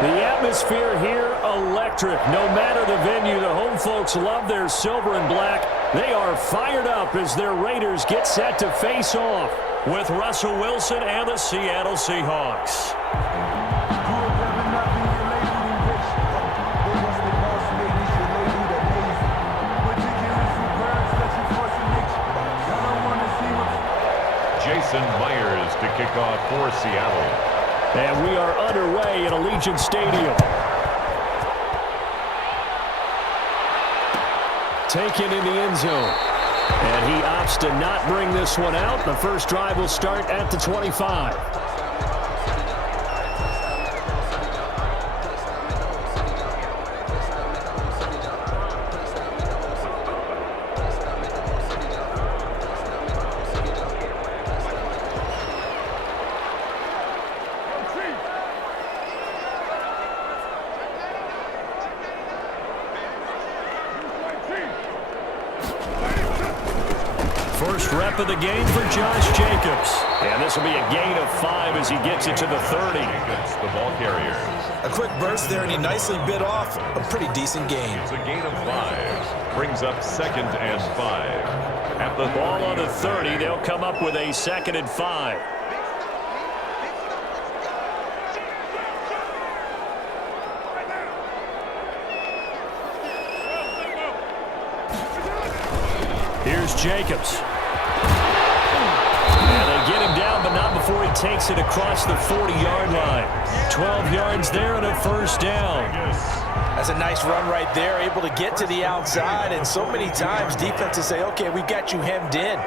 The atmosphere here, electric. No matter the venue, the home folks love their silver and black. They are fired up as their Raiders get set to face off with Russell Wilson and the Seattle Seahawks. Jason Myers to kick off for Seattle. And we are underway at Allegiant Stadium. Taken in the end zone. And he opts to not bring this one out. The first drive will start at the 25. First rep of the game for Josh Jacobs. And this will be a gain of 5 as he gets it to the 30. Against the ball carrier. A quick burst there, and he nicely bit off a pretty decent gain. It's a gain of 5. Brings up 2nd and 5. At the ball on the 30, they'll come up with a 2nd and 5. Here's Jacobs. And they get him down, but not before he takes it across the 40-yard line. 12 yards there and a first down. That's a nice run right there, able to get to the outside. And so many times defenses say, okay, we got you hemmed in.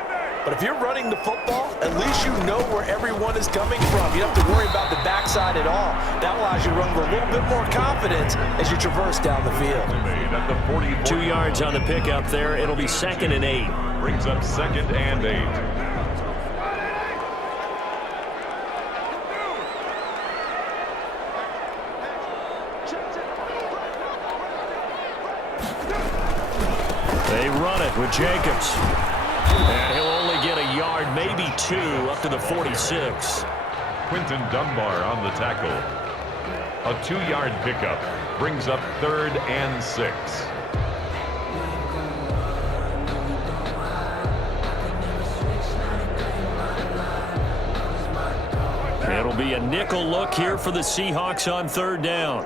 But if you're running the football, at least you know where everyone is coming from. You don't have to worry about the backside at all. That allows you to run with a little bit more confidence as you traverse down the field. 2 yards on the pickup there. It'll be 2nd and 8. Brings up 2nd and 8. They run it with Jacobs. And he'll only get a yard, maybe 2, up to the 46. Quinton Dunbar on the tackle. A 2-yard pickup. Brings up 3rd and 6. It'll be a nickel look here for the Seahawks on 3rd down.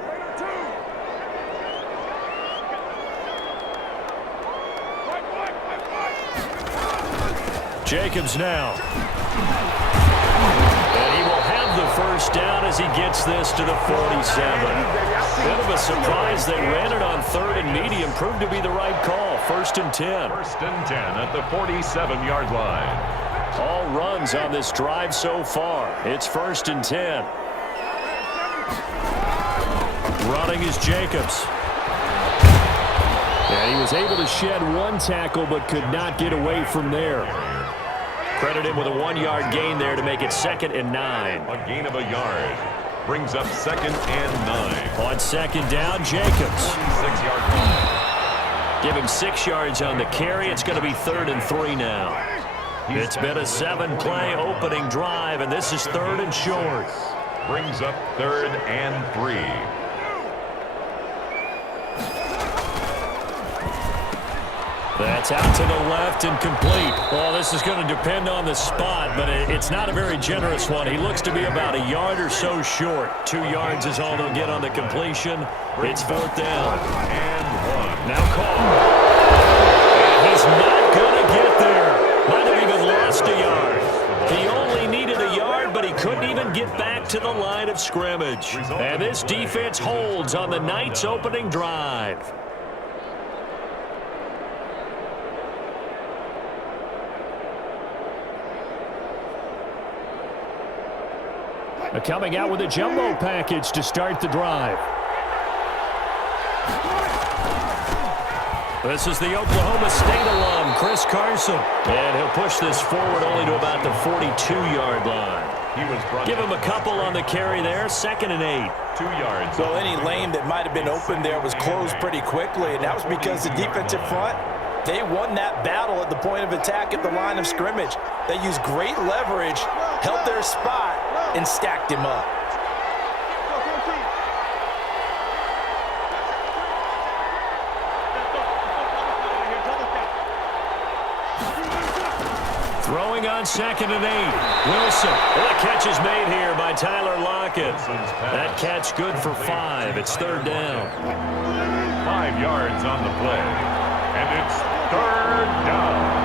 Jacobs now. And he will have the first down as he gets this to the 47. Bit of a surprise. They ran it on 3rd and medium. Proved to be the right call. 1st and 10. 1st and 10 at the 47-yard line. All runs on this drive so far. It's 1st and 10. Running is Jacobs. And he was able to shed 1 tackle but could not get away from there. Credit him with a 1-yard gain there to make it 2nd and 9. A gain of a yard. Brings up 2nd and 9. On 2nd down, Jacobs. 6-yard line. Give him 6 yards on the carry. It's going to be 3rd and 3 now. It's been a 7-play opening drive, and this is 3rd and short. Brings up 3rd and 3. That's out to the left and complete. Well, this is going to depend on the spot, but it's not a very generous one. He looks to be about a yard or so short. 2 yards is all they'll get on the completion. It's 4th down. And 1. Now call. He's not going to get there. Might have even lost a yard. He only needed a yard, but he couldn't even get back to the line of scrimmage. And this defense holds on the night's opening drive. Coming out with a jumbo package to start the drive. This is the Oklahoma State alum, Chris Carson. And he'll push this forward only to about the 42-yard line. Give him a couple on the carry there, 2nd and 8. 2 yards. So any lane that might have been open there was closed pretty quickly, and that was because the defensive front, they won that battle at the point of attack at the line of scrimmage. They used great leverage, held their spot, and stacked him up. on 2nd and 8. Wilson. Well, the catch is made here by Tyler Lockett. That catch good for 5. It's 3rd down. 5 yards on the play. And it's 3rd down.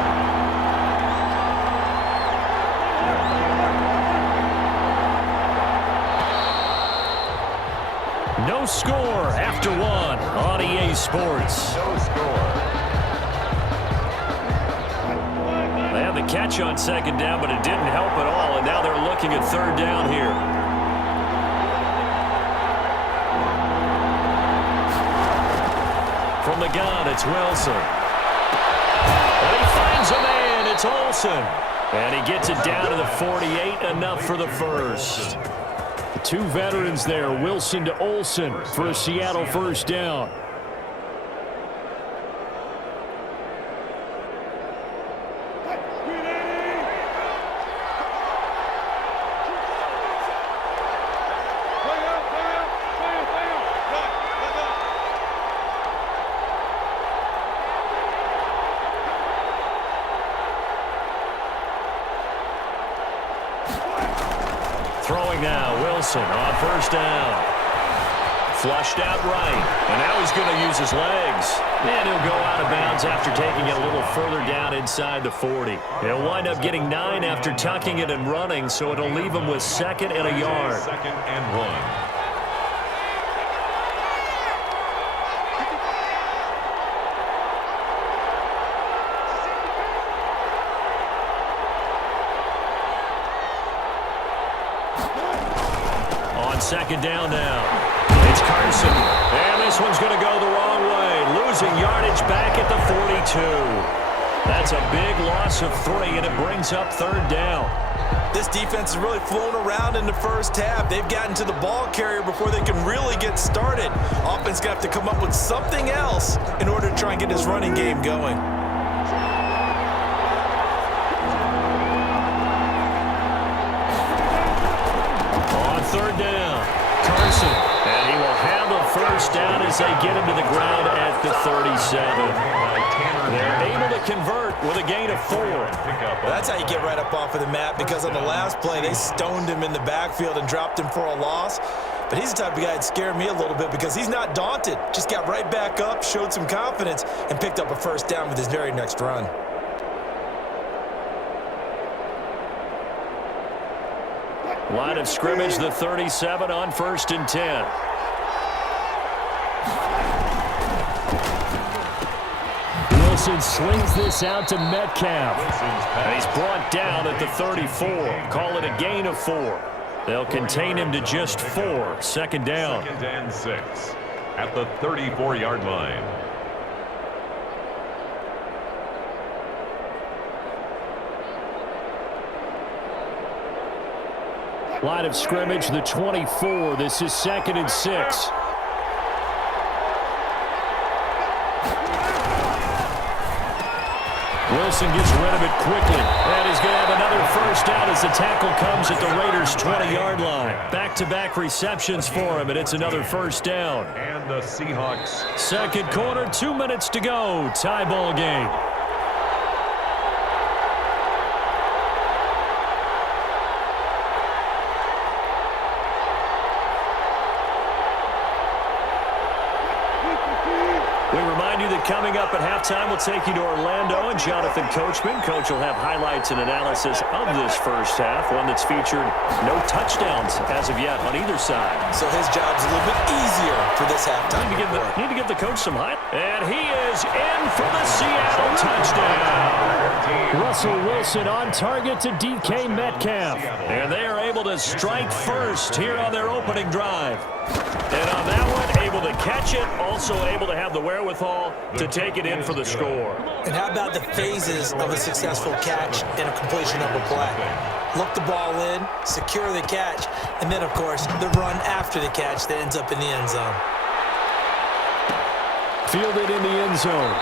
No score after 1 on EA Sports. No score. They had the catch on 2nd down, but it didn't help at all, and now they're looking at 3rd down here. From the gun, it's Wilson. And he finds a man. It's Olsen. And he gets it down to the 48, enough for the first. The 2 veterans there, Wilson to Olsen for a Seattle 1st down. Throwing now, Wilson on 1st down. Flushed out right, and now he's going to use his legs. And he'll go out of bounds after taking it a little further down inside the 40. He'll wind up getting 9 after tucking it and running, so it'll leave him with 2nd and a yard. 2nd and 1. On 2nd down now. It's Carson. And this one's going to go the wrong way. Losing yardage back at the 42. That's a big loss of 3, and it brings up 3rd down. This defense is really flown around in the first half. They've gotten to the ball carrier before they can really get started. Offense got to come up with something else in order to try and get this running game going. On 3rd down, Carson. And he will handle 1st down as they get him to the ground at the 37. They're able to convert with a gain of 4. That's how you get right up off of the mat, because on the last play, they stoned him in the backfield and dropped him for a loss. But he's the type of guy that scared me a little bit because he's not daunted. Just got right back up, showed some confidence, and picked up a 1st down with his very next run. Line of scrimmage, the 37 on 1st and 10. Wilson slings this out to Metcalf. And he's brought down at the 34. Call it a gain of 4. They'll contain him to just 4. 2nd down. 2nd and 6 at the 34-yard line. Line of scrimmage, the 24. This is 2nd and 6. Wilson gets rid of it quickly. And he's going to have another 1st down as the tackle comes at the Raiders' 20-yard line. Back-to-back receptions for him, and it's another 1st down. And the Seahawks. 2nd quarter, 2 minutes to go. Tie ball game. We remind you that coming up at halftime, we'll take you to Orlando and Jonathan Coachman. Coach will have highlights and analysis of this first half, one that's featured no touchdowns as of yet on either side. So his job's a little bit easier for this halftime. Need to give the coach some height. And he is in for the Seattle touchdown. Russell Wilson on target to DK Metcalf. And they are able to strike first here on their opening drive. And on that one, able to catch it, also able to have the wherewithal to take it in for the score. And how about the phases of a successful catch and a completion of a play? Look the ball in, secure the catch, and then, of course, the run after the catch that ends up in the end zone. Fielded in the end zone.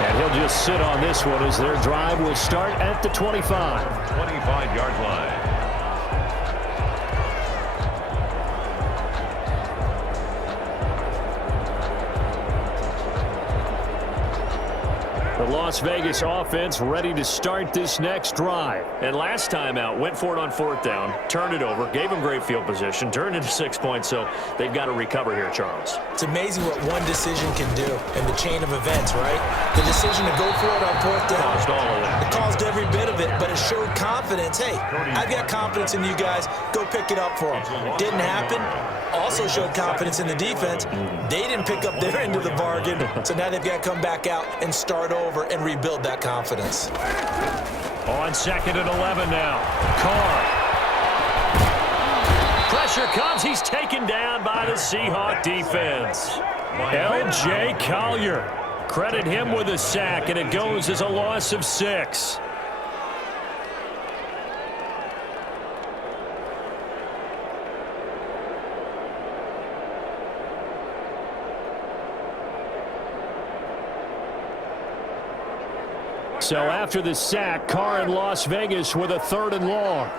And he'll just sit on this one as their drive will start at the 25. 25-yard line. The Las Vegas offense ready to start this next drive. And last time out, went for it on 4th down, turned it over, gave them great field position, turned into 6 points, so they've got to recover here, Charles. It's amazing what one decision can do in the chain of events, right? The decision to go for it on 4th down. Caused all of that. It caused every bit of it, but it showed confidence. Hey, I've got confidence in you guys. Go pick it up for them. Didn't happen. Also showed confidence in the defense. They didn't pick up their end of the bargain, so now they've got to come back out and start over and rebuild that confidence. On 2nd and 11 now. Carr. Pressure comes. He's taken down by the Seahawk defense. L.J. Collier. Credit him with a sack, and it goes as a loss of 6. So after the sack, Carr in Las Vegas with a 3rd and long.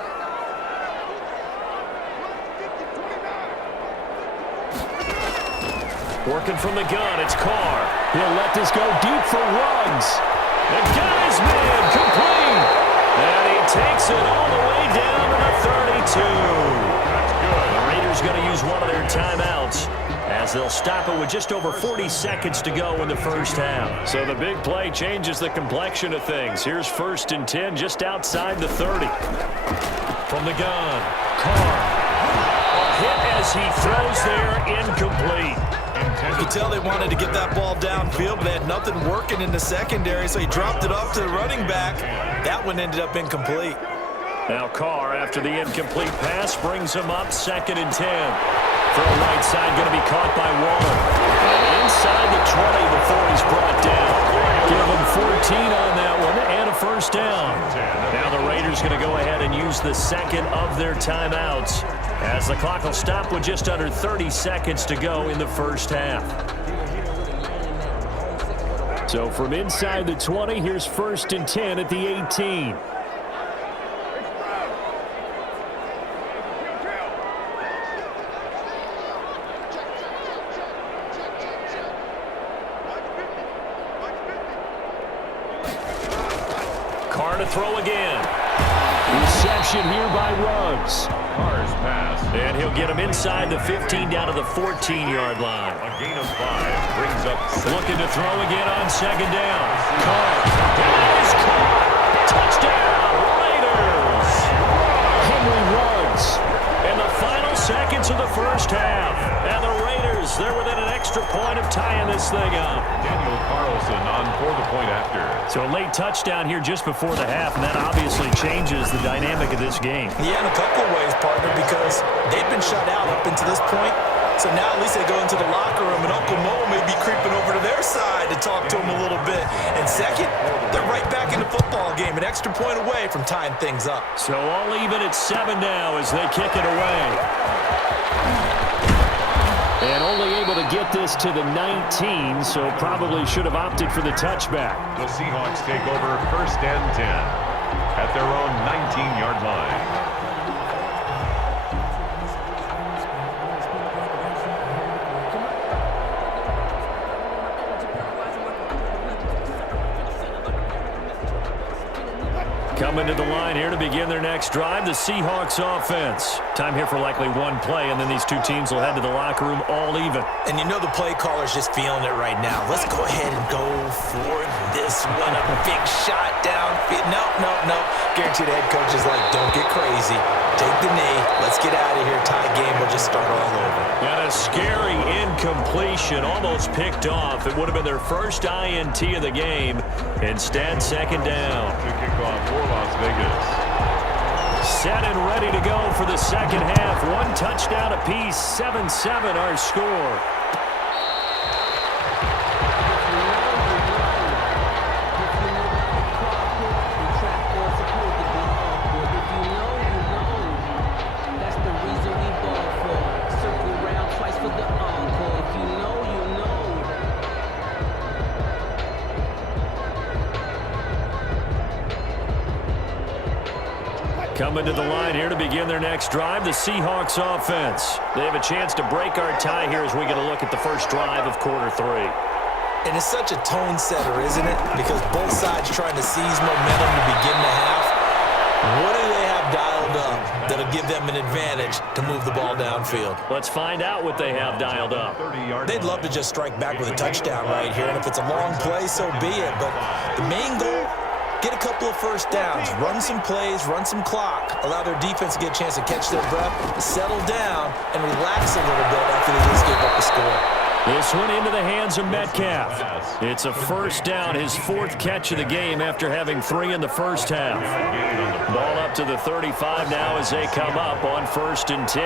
Working from the gun, it's Carr. He'll let this go deep for Ruggs. And got his man complete. And he takes it all the way down to the 32. That's good. The Raiders going to use one of their timeouts, as they'll stop it with just over 40 seconds to go in the first half. So the big play changes the complexion of things. Here's 1st and 10 just outside the 30. From the gun, Carr. A hit as he throws there, incomplete. You could tell they wanted to get that ball downfield, but they had nothing working in the secondary, so he dropped it off to the running back. That one ended up incomplete. Now Carr, after the incomplete pass, brings him up 2nd and 10. Throw right side, going to be caught by Waller. Inside the 20 before he's brought down. Give him 14 on that one and a 1st down. Now the Raiders going to go ahead and use the 2nd of their timeouts, as the clock will stop with just under 30 seconds to go in the first half. So from inside the 20, here's 1st and 10 at the 18. Carr to throw again. Reception here by Ruggs. Carr's pass. And he'll get him inside the 15 down to the 14-yard line. A gain of 5 brings up 6. Looking to throw again on 2nd down. Carr. That is caught. Touchdown, Raiders. Henry Ruggs. In the final seconds of the first half. And the Raiders, they're within an extra point of tying this thing up. Daniel Carlson on for the point after. So a late touchdown here just before the half, and that obviously changes the dynamic of this game. Yeah, in a couple of ways, partner, because they've been shut out up until this point. So now at least they go into the locker room, and Uncle Mo may be creeping over to their side to talk to him a little bit. And second, they're right back in the football game, an extra point away from tying things up. So all even at 7 now as they kick it away. And only able to get this to the 19, so probably should have opted for the touchback. The Seahawks take over 1st and 10 at their own 19-yard line. Coming to the line here to begin their next drive, the Seahawks offense. Time here for likely one play, and then these two teams will head to the locker room all even. And you know the play caller's just feeling it right now. Let's go ahead and go for this one. A big shot downfield. No. Guaranteed the head coach is like, don't get crazy. Take the knee. Let's get out of here. Tie game. We'll just start all over. And a scary incompletion, almost picked off. It would have been their first INT of the game. Instead, 2nd down. To kick off for Las Vegas. Set and ready to go for the second half. One touchdown apiece, 7-7 our score. Coming to the line here to begin their next drive, the Seahawks offense. They have a chance to break our tie here as we get a look at the first drive of quarter 3. And it's such a tone setter, isn't it? Because both sides trying to seize momentum to begin the half. What do they have dialed up that'll give them an advantage to move the ball downfield? Let's find out what they have dialed up. They'd love to just strike back with a touchdown right here, and if it's a long play, so be it. But the main goal, get a couple of first downs, run some plays, run some clock, allow their defense to get a chance to catch their breath, settle down, and relax a little bit after they just gave up the score. This one into the hands of Metcalf. It's a first down, his 4th catch of the game after having 3 in the first half. Ball up to the 35 now as they come up on 1st and 10.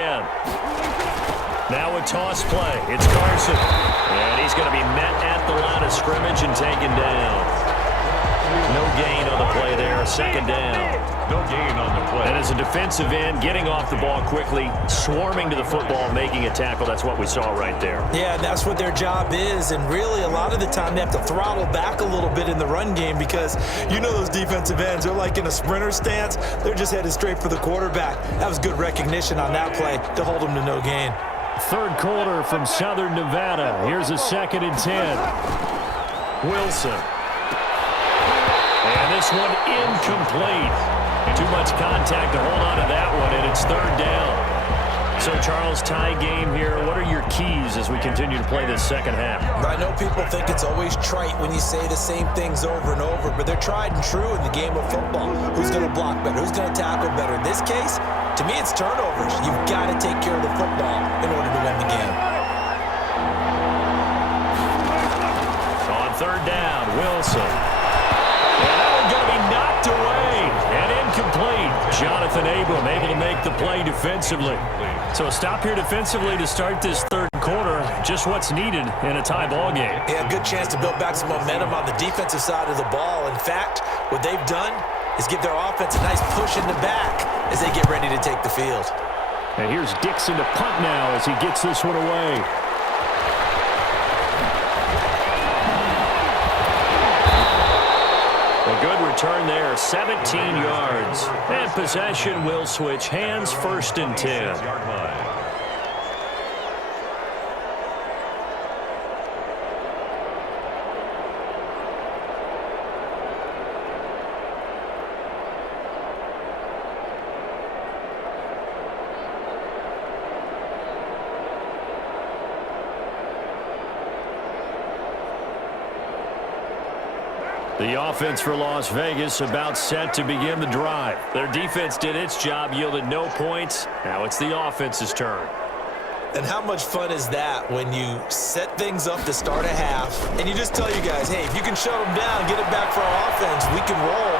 Now a toss play. It's Carson. And he's going to be met at the line of scrimmage and taken down. No gain on the play there, 2nd down. No gain on the play. And as a defensive end, getting off the ball quickly, swarming to the football, making a tackle, that's what we saw right there. Yeah, that's what their job is, and really a lot of the time they have to throttle back a little bit in the run game because you know those defensive ends, they're like in a sprinter stance. They're just headed straight for the quarterback. That was good recognition on that play to hold them to no gain. 3rd quarter from Southern Nevada. Here's a 2nd and 10. Wilson. And this one incomplete. Too much contact to hold on to that one, and it's 3rd down. So, Charles, tie game here. What are your keys as we continue to play this second half? I know people think it's always trite when you say the same things over and over, but they're tried and true in the game of football. Who's going to block better? Who's going to tackle better? In this case, to me, it's turnovers. You've got to take care of the football in order to win the game. On 3rd down, Wilson. And that one's going to be knocked away and incomplete. Jonathan Abram able to make the play defensively. So a stop here defensively to start this 3rd quarter. Just what's needed in a tie ball game. Yeah, good chance to build back some momentum on the defensive side of the ball. In fact, what they've done is give their offense a nice push in the back as they get ready to take the field. And here's Dixon to punt now as he gets this one away. A good return there, 17 yards. And possession will switch hands, 1st and 10. The offense for Las Vegas about set to begin the drive. Their defense did its job, yielded no points. Now it's the offense's turn. And how much fun is that when you set things up to start a half and you just tell you guys, hey, if you can shut them down, get it back for our offense, we can roll.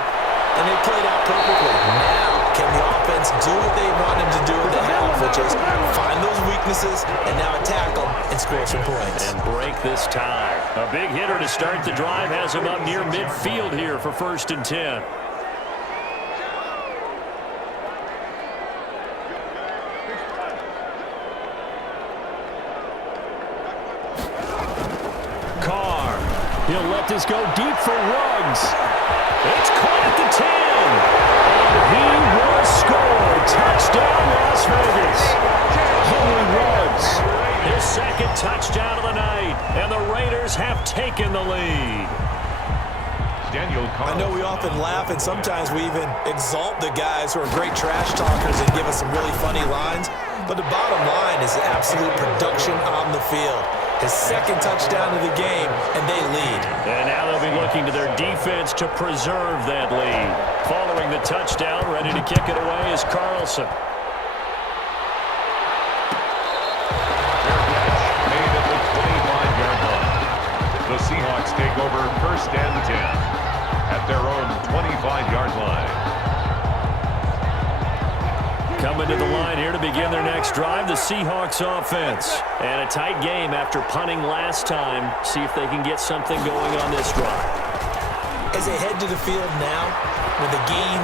And they played out perfectly. Now, can the offense do what they wanted to do in the half, which is find those weaknesses and now attack them and score some points. And break this tie. A big hitter to start the drive has him up near midfield here for 1st and 10. Carr. He'll let this go deep for Ruggs. It's caught at the 10. And he was scored. Touchdown, Las Vegas. Henry Ruggs. His 2nd touchdown of the night. And the Raiders have taken the lead. I know we often laugh and sometimes we even exalt the guys who are great trash talkers and give us some really funny lines. But the bottom line is absolute production on the field. His 2nd touchdown of the game, and they lead. And now they'll be looking to their defense to preserve that lead. Following the touchdown, ready to kick it away is Carlson. Made at the 25-yard line. The Seahawks take over 1st and 10 at their own 25-yard line. Coming to the line here to begin their next drive, the Seahawks offense. And a tight game after punting last time. See if they can get something going on this drive. As they head to the field now, with the game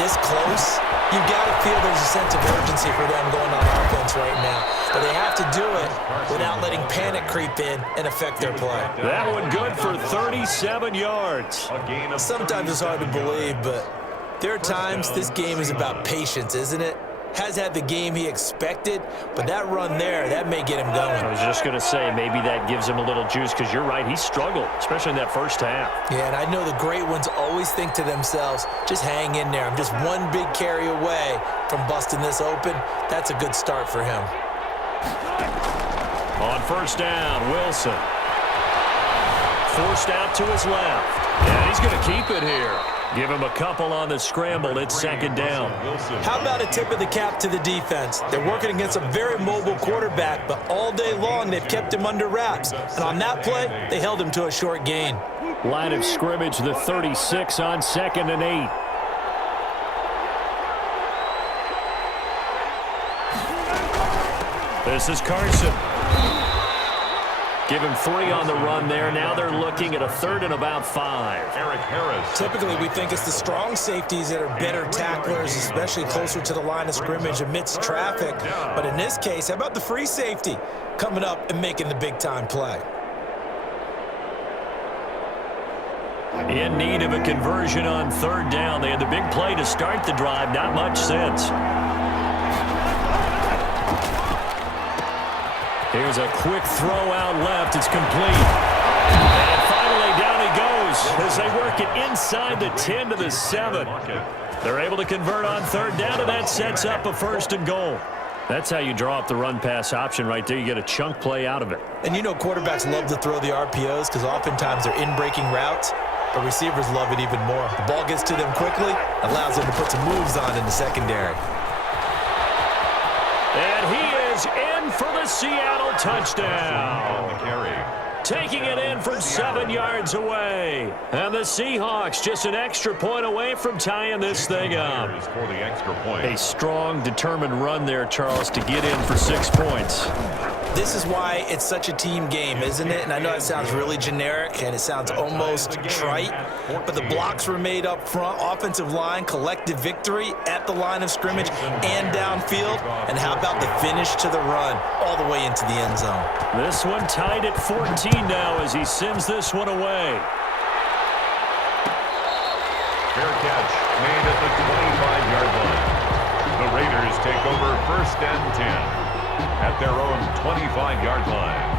this close, you've got to feel there's a sense of urgency for them going on offense right now. But they have to do it without letting panic creep in and affect their play. That one good for 37 yards. Sometimes it's hard to believe, but there are times this game is about patience, isn't it? has had the game he expected, but that run there, that may get him going. I was just going to say, maybe that gives him a little juice, because you're right, he struggled, especially in that first half. Yeah, and I know the great ones always think to themselves, just hang in there. I'm just one big carry away from busting this open. That's a good start for him. On first down, Wilson. Forced out to his left. And he's going to keep it here. Give him a couple on the scramble. It's second down. How about a tip of the cap to the defense? They're working against a very mobile quarterback, but all day long they've kept him under wraps. And on that play, they held him to a short gain. Line of scrimmage, the 36 on 2nd and 8. This is Carson. Give him 3 on the run there. Now they're looking at a 3rd and about 5. Eric Harris. Typically, we think it's the strong safeties that are better tacklers, especially closer to the line of scrimmage amidst traffic. But in this case, how about the free safety coming up and making the big-time play? In need of a conversion on 3rd down. They had the big play to start the drive. Not much since. Here's a quick throw out left. It's complete. And finally down he goes as they work it inside the 10 to the 7. They're able to convert on 3rd down, and that sets up a 1st and goal. That's how you draw up the run-pass option right there. You get a chunk play out of it. And you know quarterbacks love to throw the RPOs because oftentimes they're in-breaking routes, but receivers love it even more. The ball gets to them quickly, allows them to put some moves on in the secondary. And he is in for the Seattle touchdown. Taking it in from 7 yards away. And the Seahawks just an extra point away from tying this thing up. A strong, determined run there, Charles, to get in for 6 points. This is why it's such a team game, isn't it? And I know it sounds really generic and it sounds almost trite, but the blocks were made up front, offensive line, collective victory at the line of scrimmage and downfield. And how about the finish to the run all the way into the end zone? This one tied at 14 now as he sends this one away. Fair catch made at the 25-yard line. The Raiders take over 1st and 10. At their own 25-yard line.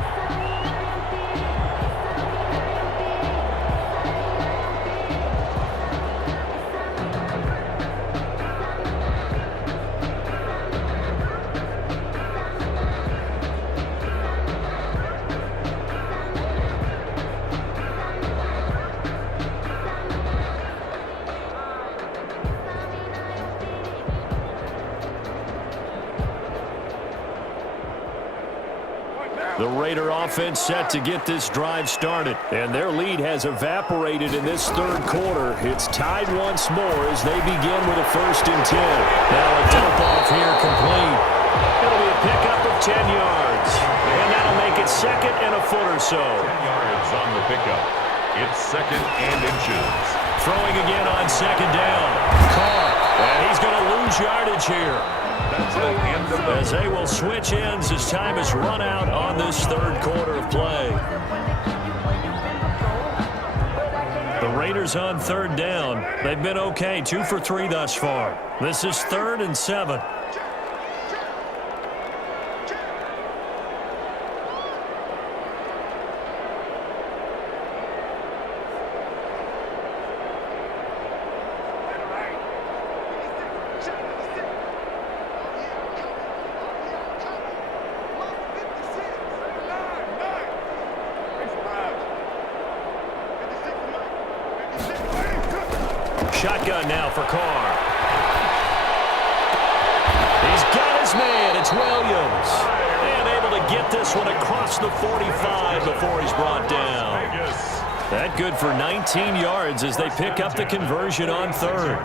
The Raider offense set to get this drive started, and their lead has evaporated in this 3rd quarter. It's tied once more as they begin with a 1st and 10. Now a dump off here complete. It'll be a pickup of 10 yards, and that'll make it 2nd and a foot or so. 10 yards on the pickup. It's 2nd and inches. Throwing again on 2nd down. Caught, and he's going to lose yardage here. That's the end of as they will switch ends as time has run out on this 3rd quarter of play. The Raiders on 3rd down. They've been okay, 2 for 3 thus far. This is 3rd and 7. Shotgun now for Carr. He's got his man. It's Williams. And able to get this one across the 45 before he's brought down. That good for 19 yards as they pick up the conversion on 3rd.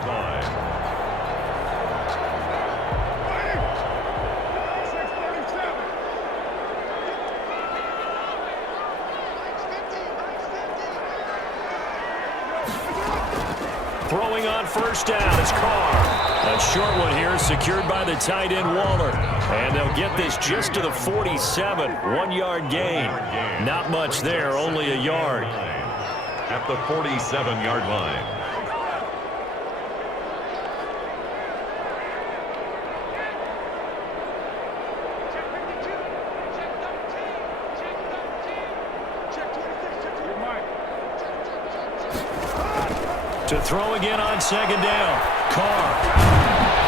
Throwing on 1st down is Carr. A short one here secured by the tight end Waller. And they'll get this just to the 47. 1-yard gain. Not much there, only a yard. At the 47-yard line. To throw again on second down. Carr.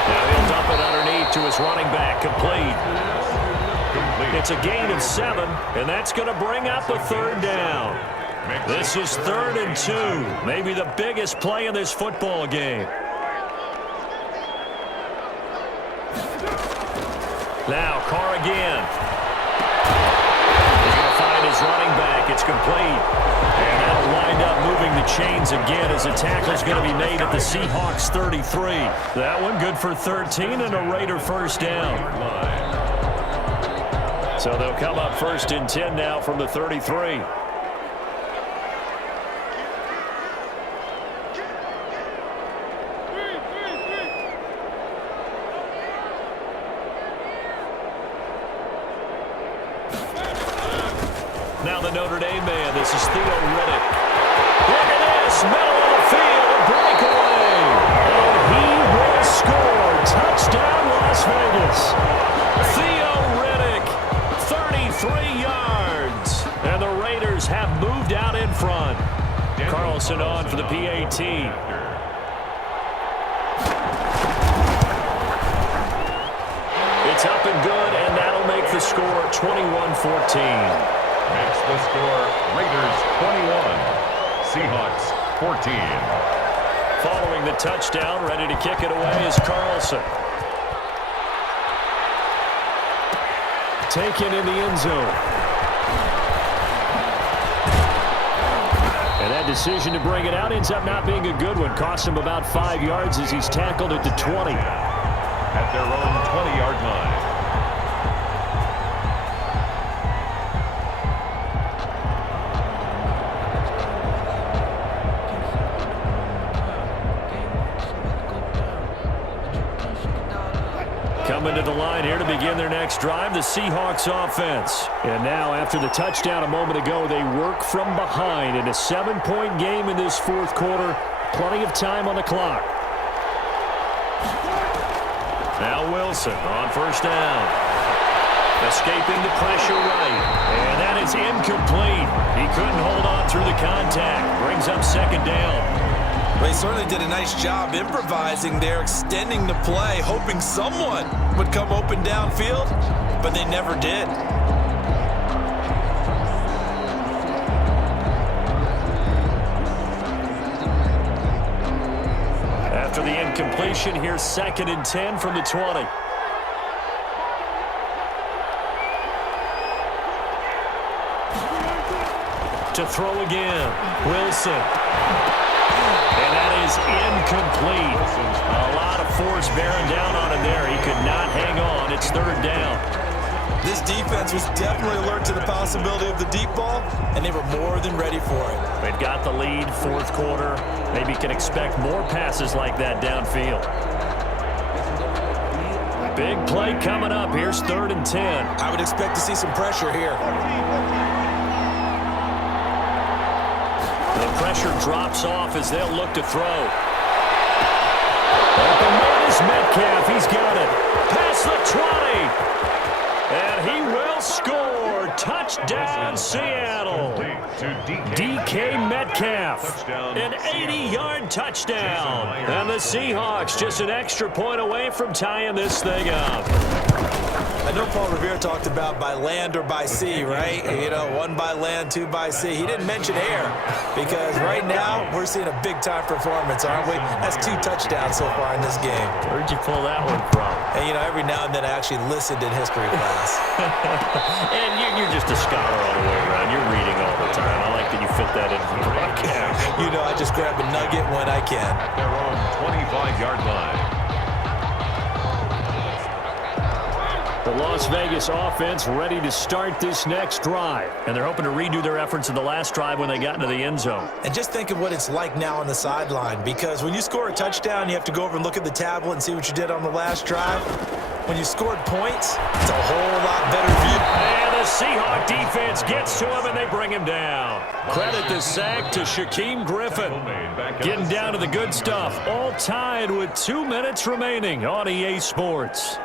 Now he'll dump it underneath to his running back. Complete. It's a gain of 7, and that's going to bring up a third down. This is 3rd and 2. Maybe the biggest play in this football game. Now Carr again. He's going to find his running back. It's complete. And that'll wind up moving the chains again as the tackle's going to be made at the Seahawks 33. That one good for 13 and a Raider first down. So they'll come up 1st and 10 now from the 33. Now the Notre Dame man. This is Theo Riddick. Look at this. Middle of the field. A breakaway. And he will score. Touchdown, Las Vegas. Theo Riddick, 33 yards. And the Raiders have moved out in front. Carlson on for the PAT. It's up and good, and that'll make the score 21-14. Makes the score Raiders 21, Seahawks 14. Following the touchdown, ready to kick it away is Carlson. Taken in the end zone. And that decision to bring it out ends up not being a good one. Cost him about 5 yards as he's tackled at the 20. At their own 20-yard line. Coming to the line here to begin their next drive, the Seahawks offense. And now, after the touchdown a moment ago, they work from behind in a 7-point game in this 4th quarter. Plenty of time on the clock. Now Wilson on first down. Escaping the pressure right. And that is incomplete. He couldn't hold on through the contact. Brings up 2nd down. Well, he certainly did a nice job improvising there, extending the play, hoping someone would come open downfield, but they never did. After the incompletion, here's 2nd and 10 from the 20. To throw again, Wilson. And that is incomplete. A lot of force bearing down on him there. He could not hang on. It's 3rd down. This defense was definitely alert to the possibility of the deep ball, and they were more than ready for it. They've got the lead, 4th quarter. Maybe can expect more passes like that downfield. Big play coming up. Here's 3rd and 10. I would expect to see some pressure here. The pressure drops off as they'll look to throw. Open man is Metcalf. He's got it. Past the 20. And he will score. Touchdown, Seattle. DK Metcalf. An 80-yard touchdown. And the Seahawks just an extra point away from tying this thing up. I know Paul Revere talked about by land or by sea, right? You know, 1 by land, 2 by sea. He didn't mention air because right now we're seeing a big-time performance, aren't we? That's 2 touchdowns so far in this game. Where'd you pull that one from? And, you know, every now and then I actually listened in history class. And you're just a scholar all the way around. You're reading all the time. I like that you fit that into the broadcast. You know, I just grab a nugget when I can. Their own 25-yard line. The Las Vegas offense ready to start this next drive. And they're hoping to redo their efforts in the last drive when they got into the end zone. And just think of what it's like now on the sideline, because when you score a touchdown, you have to go over and look at the tablet and see what you did on the last drive. When you scored points, it's a whole lot better view. And the Seahawk defense gets to him, and they bring him down. Credit the sack to Shaquem Griffin. Getting down to the good stuff. All tied with 2 minutes remaining on EA Sports.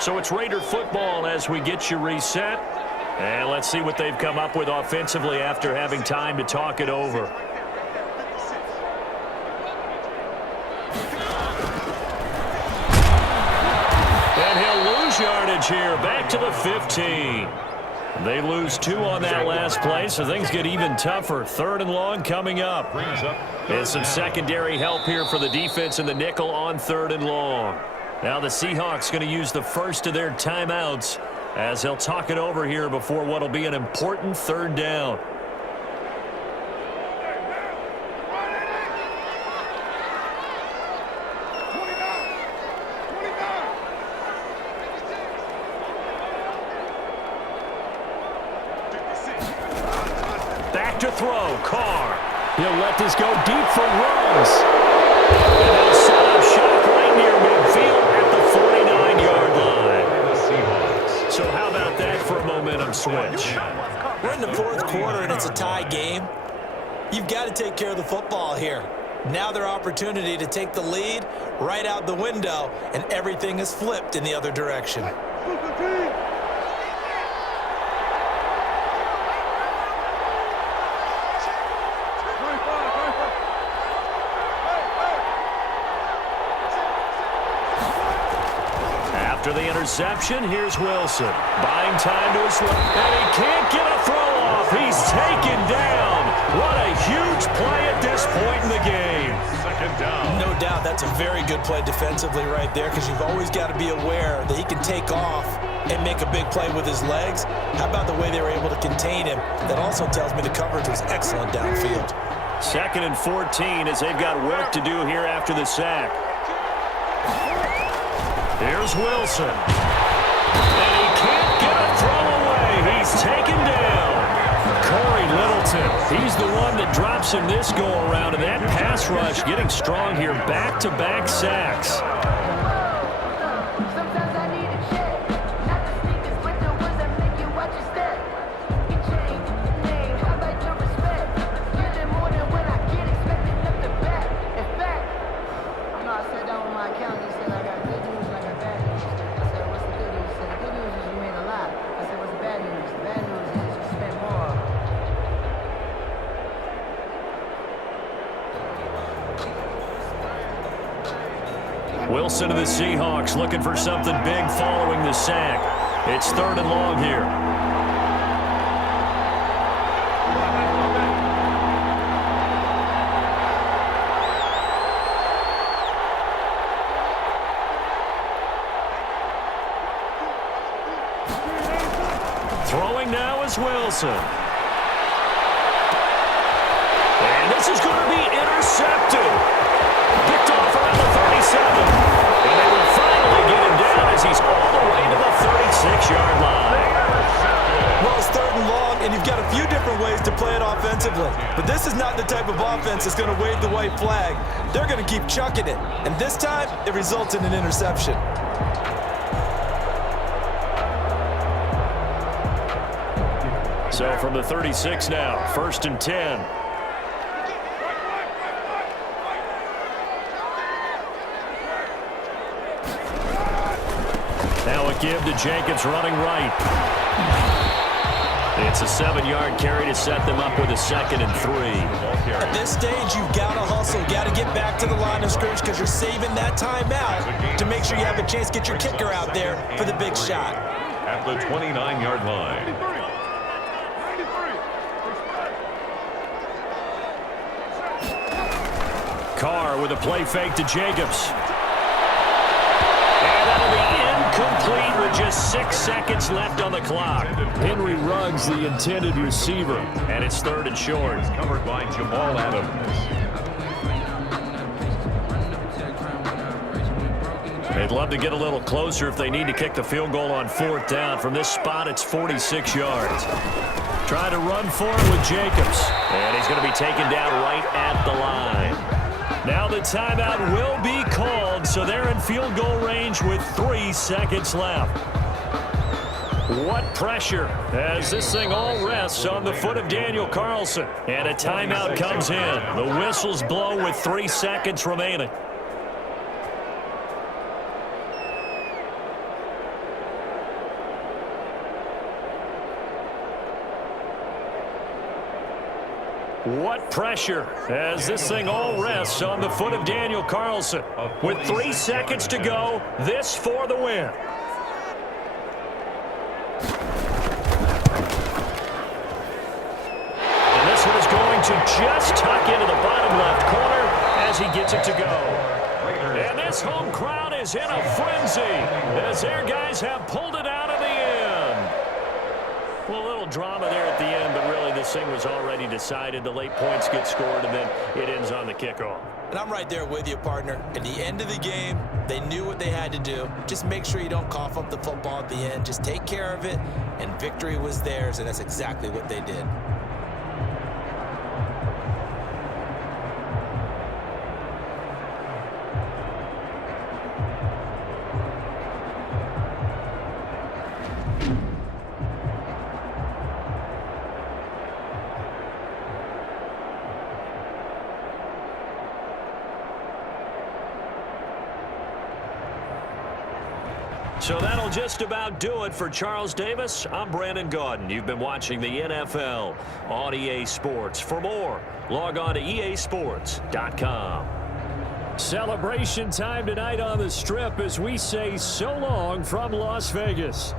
So it's Raider football as we get you reset. And let's see what they've come up with offensively after having time to talk it over. And he'll lose yardage here, back to the 15. They lose 2 on that last play, so things get even tougher. 3rd and long coming up. And some secondary help here for the defense in the nickel on 3rd and long. Now the Seahawks going to use the first of their timeouts as they'll talk it over here before what will be an important 3rd down. Back to throw, Carr. He'll let this go deep for Rose. And they'll set up shop right near midfield at the 49-yard line. So how about that for a momentum switch? We're in the 4th quarter and it's a tie game. You've got to take care of the football here. Now their opportunity to take the lead right out the window, and everything is flipped in the other direction. After the interception, here's Wilson. Buying time to his left, and he can't get a throw off. He's taken down. What a huge play at this point in the game. 2nd down. No doubt that's a very good play defensively right there, because you've always got to be aware that he can take off and make a big play with his legs. How about the way they were able to contain him? That also tells me the coverage was excellent downfield. 2nd and 14 as they've got work to do here after the sack. Here's Wilson. And he can't get a throw away. He's taken down. Corey Littleton, he's the one that drops him this go-around, and that pass rush getting strong here. Back-to-back sacks. Wilson to the Seahawks looking for something big following the sack. It's 3rd and long here. Throwing now is Wilson. And this is going to be intercepted. Picked off around the 37. And they will finally get him down as he's all the way to the 36-yard line. Well, it's 3rd and long, and you've got a few different ways to play it offensively. But this is not the type of offense that's going to wave the white flag. They're going to keep chucking it. And this time, it results in an interception. So from the 36 now, 1st and 10. Now a give to Jacobs running right. It's a 7-yard carry to set them up with a 2nd and 3. At this stage, you've got to hustle. Got to get back to the line of scrimmage because you're saving that timeout to make sure you have a chance to get your kicker out there for the big shot. At the 29-yard line. Carr with a play fake to Jacobs. And that'll be incomplete with just 6 seconds left on the clock. Henry Ruggs, the intended receiver, and it's 3rd and short. It's covered by Jamal Adams. They'd love to get a little closer if they need to kick the field goal on 4th down. From this spot, it's 46 yards. Trying to run for it with Jacobs. And he's going to be taken down right at the line. Now the timeout will be called, so they're in field goal range with 3 seconds left. What pressure as this thing all rests on the foot of Daniel Carlson. And a timeout comes in. The whistles blow with 3 seconds remaining. What pressure as this thing all rests on the foot of Daniel Carlson. With 3 seconds to go, this for the win. And this one is going to just tuck into the bottom left corner as he gets it to go. And this home crowd is in a frenzy as their guys have pulled it out of the end. Well, a little drama there at the end, but really this thing was already decided. The late points get scored, and then it ends on the kickoff. And I'm right there with you, partner. At the end of the game, they knew what they had to do. Just make sure you don't cough up the football at the end. Just take care of it, and victory was theirs, and that's exactly what they did. So that'll just about do it for Charles Davis. I'm Brandon Gaudin. You've been watching the NFL on EA Sports. For more, log on to easports.com. Celebration time tonight on the Strip as we say so long from Las Vegas.